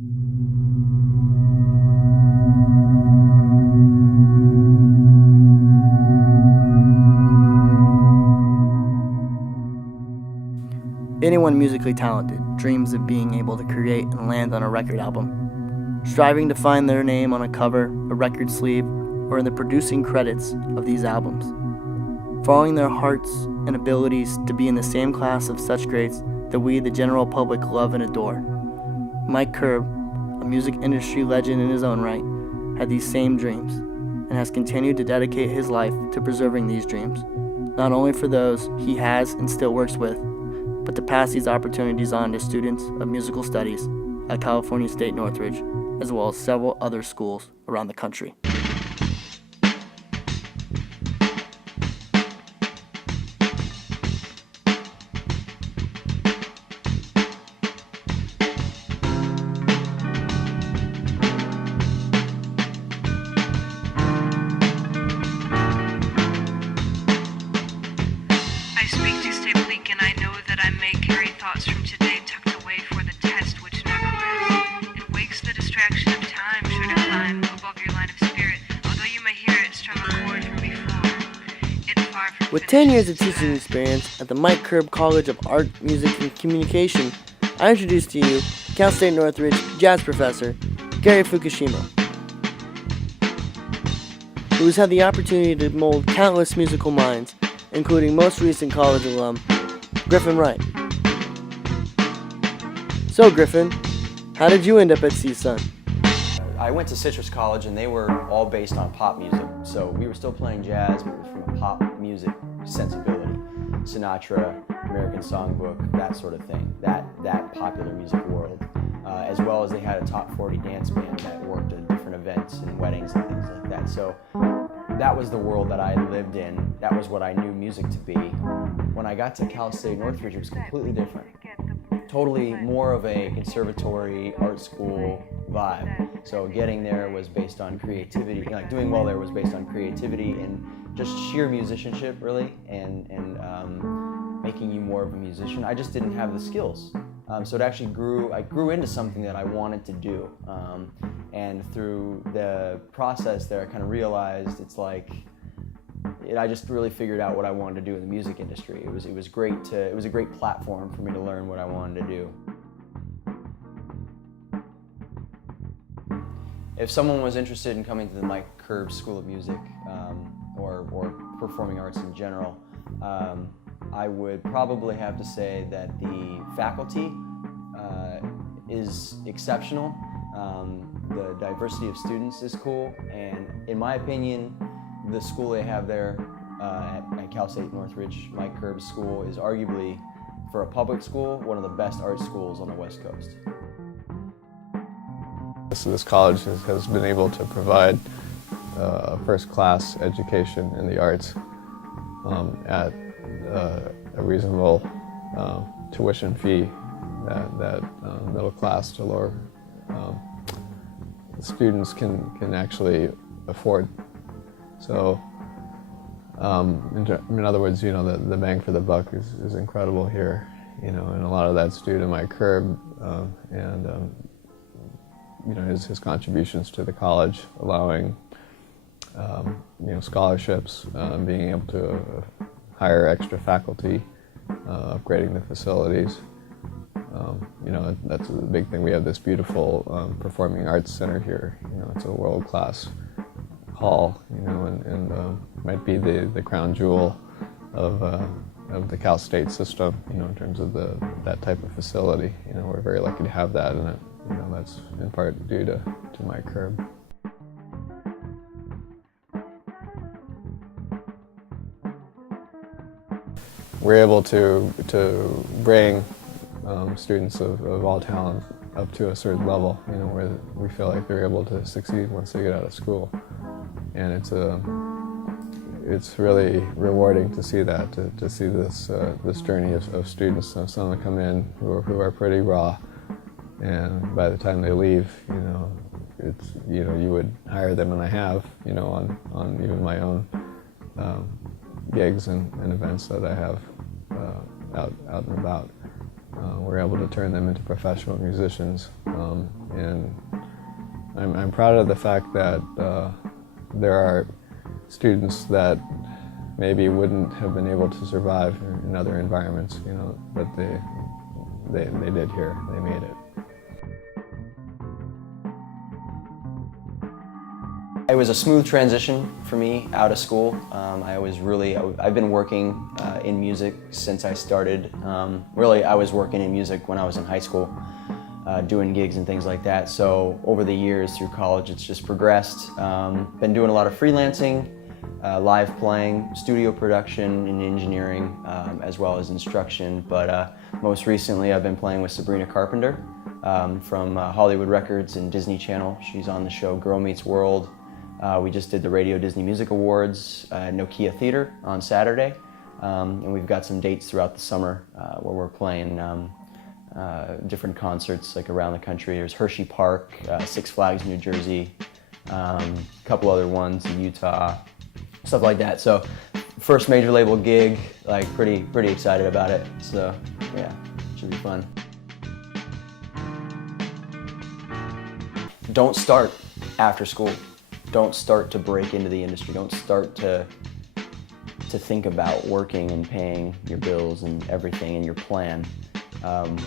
Anyone musically talented dreams of being able to create and land on a record album, striving to find their name on a cover, a record sleeve, or in the producing credits of these albums, following their hearts and abilities to be in the same class of such greats that we, the general public, love and adore. Mike Curb, a music industry legend in his own right, had these same dreams and has continued to dedicate his life to preserving these dreams, not only for those he has and still works with, but to pass these opportunities on to students of musical studies at California State Northridge, as well as several other schools around the country. With 10 years of teaching experience at the Mike Curb College of Art, Music, and Communication, I introduce to you Cal State Northridge jazz professor Gary Fukushima, who has had the opportunity to mold countless musical minds, including most recent college alum, Griffin Wright. So Griffin, how did you end up at CSUN? I went to Citrus College and they were all based on pop music. So we were still playing jazz, but it was from a pop music sensibility. Sinatra, American Songbook, that sort of thing, that popular music world. As well as they had a top 40 dance band that worked at different events and weddings and things like that. So that was the world that I lived in. That was what I knew music to be. When I got to Cal State Northridge, it was completely different. Totally more of a conservatory, art school vibe. So getting there was based on creativity, like doing well there was based on creativity and just sheer musicianship, really, and making you more of a musician. I just didn't have the skills. So it actually I grew into something that I wanted to do. And through the process there, I kind of realized it's like, I just really figured out what I wanted to do in the music industry. It was a great platform for me to learn what I wanted to do. If someone was interested in coming to the Mike Curb School of Music or performing arts in general, I would probably have to say that the faculty is exceptional. The diversity of students is cool, and in my opinion, the school they have there at Cal State Northridge, Mike Curb's school, is arguably, for a public school, one of the best art schools on the West Coast. This college has been able to provide a first-class education in the arts at a reasonable tuition fee that middle-class to lower students can actually afford. So, in other words, the bang for the buck is incredible here, and a lot of that's due to Mike Curb and his contributions to the college, allowing scholarships, being able to hire extra faculty, upgrading the facilities. That's a big thing. We have this beautiful performing arts center here. It's a world-class hall, and might be the crown jewel of the Cal State system, in terms of that type of facility. We're very lucky to have that, and that's in part due to Mike Curb. We're able to bring students of all talent up to a certain level, where we feel like they're able to succeed once they get out of school. And it's really rewarding to see that, to see this journey of students. Some that come in who are pretty raw, and by the time they leave, you would hire them, and I have, on even my own gigs and events that I have out and about. we're able to turn them into professional musicians. And I'm proud of the fact that there are students that maybe wouldn't have been able to survive in other environments, you know, but they did here. They made it. It was a smooth transition for me out of school. I've been working in music since I started. Really, I was working in music when I was in high school, doing gigs and things like that. So over the years through college, it's just progressed. Been doing a lot of freelancing, live playing, studio production and engineering, as well as instruction. But most recently, I've been playing with Sabrina Carpenter from Hollywood Records and Disney Channel. She's on the show Girl Meets World. We just did the Radio Disney Music Awards at Nokia Theater on Saturday, and we've got some dates throughout the summer where we're playing different concerts like around the country. There's Hershey Park, Six Flags, New Jersey, a couple other ones in Utah, stuff like that. So first major label gig, like pretty excited about it. So yeah, should be fun. Don't start after school. Don't start to break into the industry. Don't start to think about working and paying your bills and everything in your plan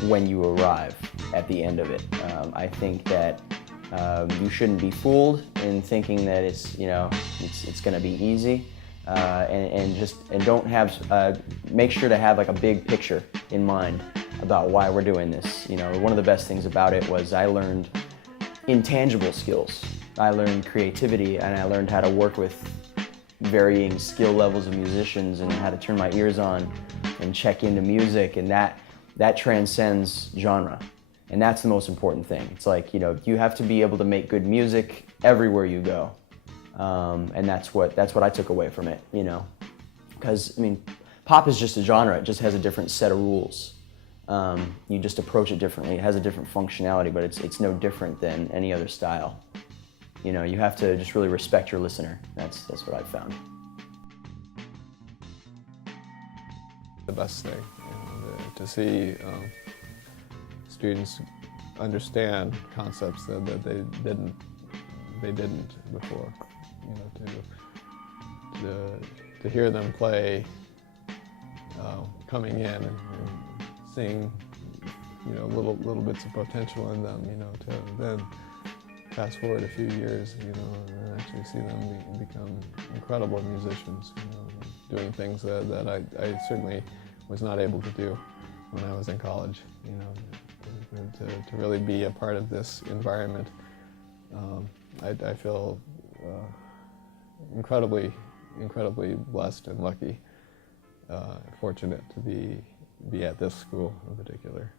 when you arrive at the end of it. I think that you shouldn't be fooled in thinking that it's going to be easy, and don't have make sure to have like a big picture in mind about why we're doing this. You know, one of the best things about it was I learned intangible skills. I learned creativity, and I learned how to work with varying skill levels of musicians and how to turn my ears on and check into music, and that transcends genre. And that's the most important thing. It's like, you know, you have to be able to make good music everywhere you go. And that's what I took away from it, you know. Because, I mean, pop is just a genre. It just has a different set of rules. You just approach it differently. It has a different functionality, but it's no different than any other style. You know, you have to just really respect your listener. That's what I've found. The best thing, you know, to see students understand concepts that they didn't before. You know, to hear them play, coming in and seeing, you know, little bits of potential in them. You know, to then fast forward a few years, you know, and actually see them become incredible musicians, you know, doing things that I certainly was not able to do when I was in college, you know, to really be a part of this environment. I feel incredibly blessed and lucky, fortunate to be at this school in particular.